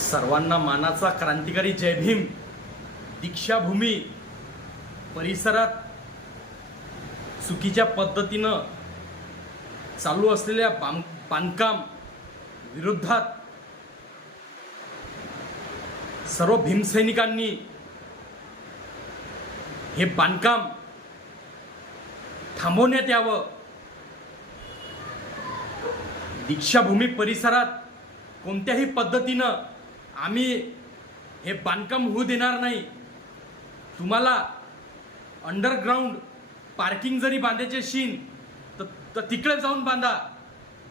सर्वांना मानाचा क्रांतिकारी जयभीम दीक्षाभूमी परिसरात चुकीच्या पद्धतीनं चालू असलेल्या बां बांधकाम विरोधात सर्व भीमसैनिकांनी हे बांधकाम थांबवण्यात यावं. दीक्षाभूमी परिसरात कोणत्याही पद्धतीनं आम्ही हे बांधकाम होऊ देणार नाही. तुम्हाला अंडरग्राऊंड पार्किंग जरी बांधायचे असेल तर तर तिकडे जाऊन बांधा.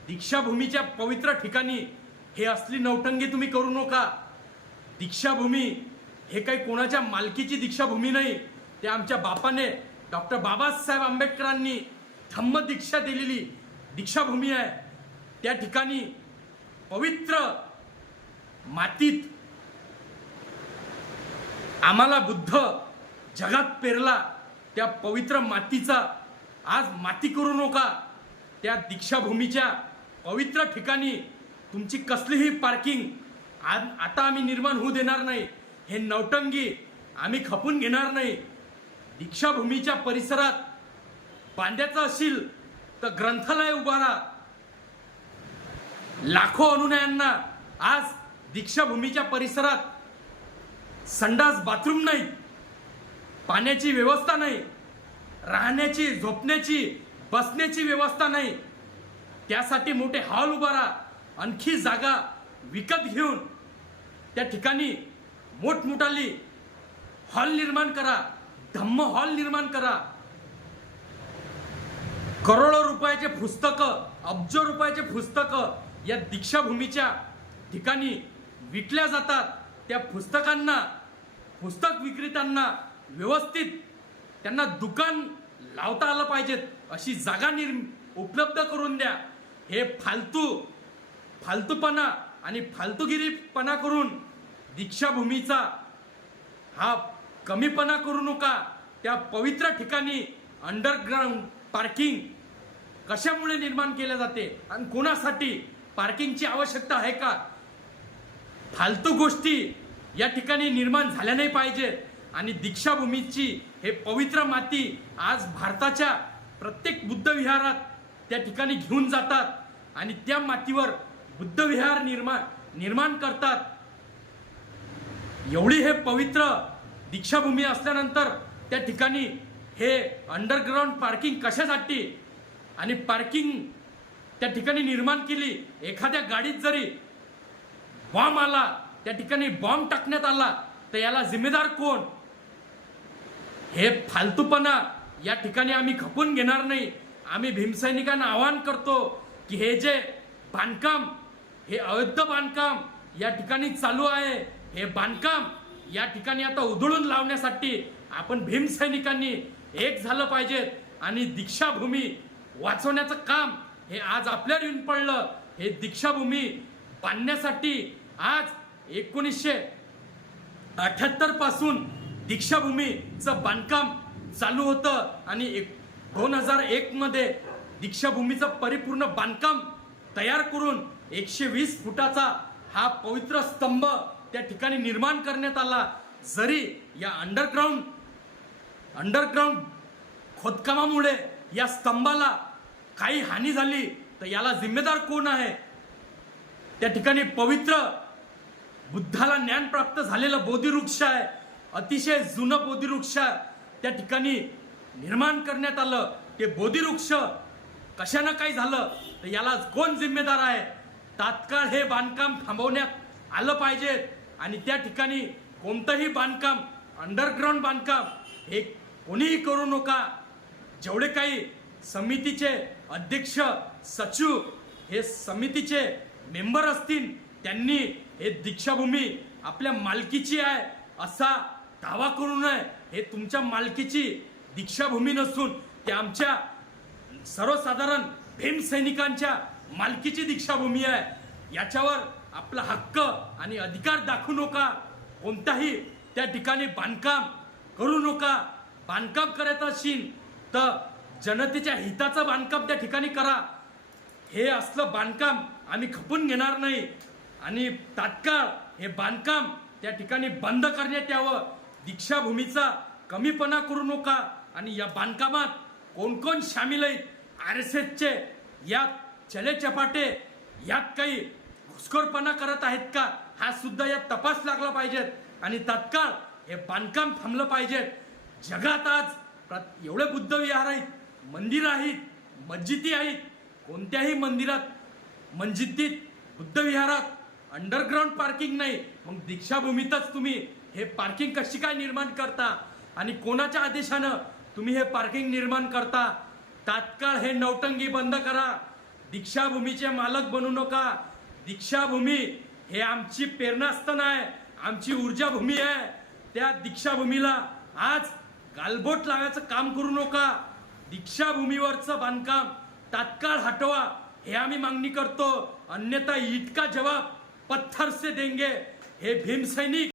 दीक्षाभूमीच्या पवित्र ठिकाणी हे असली नौटंगी तुम्ही करू नका. दीक्षाभूमी हे काही कोणाच्या मालकीची दीक्षाभूमी नाही. ते आमच्या बापाने डॉक्टर बाबासाहेब आंबेडकरांनी धम्म दीक्षा दिलेली दीक्षाभूमी आहे. त्या ठिकाणी पवित्र मातीत. आम्हाला बुद्ध जगात पेरला. त्या पवित्र मातीचा आज माती करू नका. त्या दीक्षाभूमीच्या पवित्र ठिकाणी तुमची कसलीही पार्किंग आज आता आम्ही निर्माण होऊ देणार नाही. हे नौटंगी आम्ही खपून घेणार नाही. दीक्षाभूमीच्या परिसरात बांध्याचं असेल तर ग्रंथालय उभारा. लाखो अनुयायांना आज दीक्षाभूमीच्या परिसरात संडास बाथरूम नाही पाण्याची व्यवस्था नाही राहण्याची झोपण्याची बसण्याची व्यवस्था नाही. त्यासाठी मोठे हॉल उभारा आणखी जागा विकत घेऊन त्या ठिकाणी मोठमोठाली हॉल निर्माण करा धम्म हॉल निर्माण करा. करोडो रुपयाचे पुस्तकं अब्ज रुपयाचे पुस्तकं या दीक्षाभूमीच्या ठिकाणी विकल्या जातात. त्या पुस्तकांना पुस्तक विक्रेत्यांना व्यवस्थित त्यांना दुकान लावता आलं पाहिजेत अशी जागा निर उपलब्ध करून द्या. हे फालतू फालतूपणा आणि फालतूगिरीपणा करून दीक्षाभूमीचा हा कमीपणा करू नका. त्या पवित्र ठिकाणी अंडरग्राऊंड पार्किंग कशामुळे निर्माण केल्या जाते? आणि कोणासाठी? पार्किंगची आवश्यकता आहे का? फालतू गोष्टी या ठिकाणी निर्माण झाल्या नाही पाहिजेत आणि दीक्षाभूमीची हे पवित्र माती आज भारताच्या प्रत्येक बुद्धविहारात त्या ठिकाणी घेऊन जातात. आणि त्या मातीवर बुद्ध विहार निर्माण निर्माण करतात. एवढी हे पवित्र दीक्षाभूमी असल्यानंतर त्या ठिकाणी हे अंडरग्राऊंड पार्किंग कशासाठी? आणि पार्किंग त्या ठिकाणी निर्माण केली. एखाद्या गाडीत जरी बॉम्ब आला त्या ठिकाणी बॉम्ब टाकण्यात आला तर याला जिम्मेदार कोण? हे फालतूपणा या ठिकाणी आम्ही खपून घेणार नाही. आम्ही भीमसैनिकांना आवाहन करतो की हे जे बांधकाम हे अवैध बांधकाम या ठिकाणी चालू आहे हे बांधकाम या ठिकाणी आता उधळून लावण्यासाठी आपण भीमसैनिकांनी एक झालं पाहिजेत आणि दीक्षाभूमी वाचवण्याचं काम हे आज आपल्यावर येऊन पडलं. हे दीक्षाभूमी बांधण्यासाठी आज एकोणीसशे अठ्याहत्तरपासून दीक्षाभूमीचं बांधकाम चालू होतं आणि एक दोन हजार एकमध्ये दीक्षाभूमीचं परिपूर्ण बांधकाम तयार करून एकशे वीस फुटाचा हा पवित्र स्तंभ त्या ठिकाणी निर्माण करण्यात आला. जरी या अंडरग्राऊंड अंडरग्राऊंड खोदकामामुळे या स्तंभाला काही हानी झाली तर याला जिम्मेदार कोण आहे? त्या ठिकाणी पवित्र बुद्धाला ज्ञान प्राप्त झालेलं बोधिवृक्ष आहे. अतिशय जुनं बोधिवृक्ष त्या ठिकाणी निर्माण करण्यात आलं ते बोधिवृक्ष. कशानं काही झालं? तर याला कोण जिम्मेदार आहे? तात्काळ हे बांधकाम थांबवण्यात आलं पाहिजे. आणि त्या ठिकाणी कोणतंही बांधकाम अंडरग्राऊंड बांधकाम हे कोणीही करू नका. जेवढे काही समितीचे अध्यक्ष सचिव हे समितीचे मेंबर असतील त्यांनी हे दीक्षाभूमी आपल्या मालकीची आहे. असा दावा करू नये. हे तुमच्या मालकीची दीक्षाभूमी नसून ते आमच्या सर्वसाधारण भीम सैनिकांच्या मालकीची दीक्षाभूमी आहे. याच्यावर आपला हक्क आणि अधिकार दाखवू नका. कोणताही त्या ठिकाणी बांधकाम करू नका. बांधकाम करायचं असेल तर जनतेच्या हिताचं बांधकाम त्या ठिकाणी करा. हे असलं बांधकाम आम्ही खपून घेणार नाही. आणि तात्काळ हे बांधकाम त्या ठिकाणी बंद करण्यात यावं. दीक्षाभूमीचा कमीपणा करू नका. आणि या बांधकामात कोण कोण सामील आहेत? आर एस एसचे यात चलेचपाटे यात काही घुसखोरपणा करत आहेत का? हा सुद्धा यात तपास लागला पाहिजेत. आणि तात्काळ हे बांधकाम थांबलं पाहिजेत. जगात आज प्र- एवढे बुद्ध विहार आहेत मंदिर आहेत मस्जिदी आहेत. कोणत्याही मंदिरात मस्जिदीत बुद्ध विहारात अंडरग्राऊंड पार्किंग नाही. मग दीक्षाभूमीतच तुम्ही हे पार्किंग कशी काय निर्माण करता? आणि कोणाच्या आदेशानं तुम्ही हे पार्किंग निर्माण करता? तात्काळ हे नौटंगी बंद करा. दीक्षाभूमीचे मालक बनू नका. दीक्षाभूमी हे आमची प्रेरणास्थान आहे. आमची ऊर्जाभूमी आहे. त्या दीक्षाभूमीला आज गालबोट लावायचं काम करू नका. दीक्षाभूमीवरचं बांधकाम तात्काळ हटवा हे आम्ही मागणी करतो. अन्यथा इतका जबाब जवाब पत्थर से देंगे हे भीमसैनिक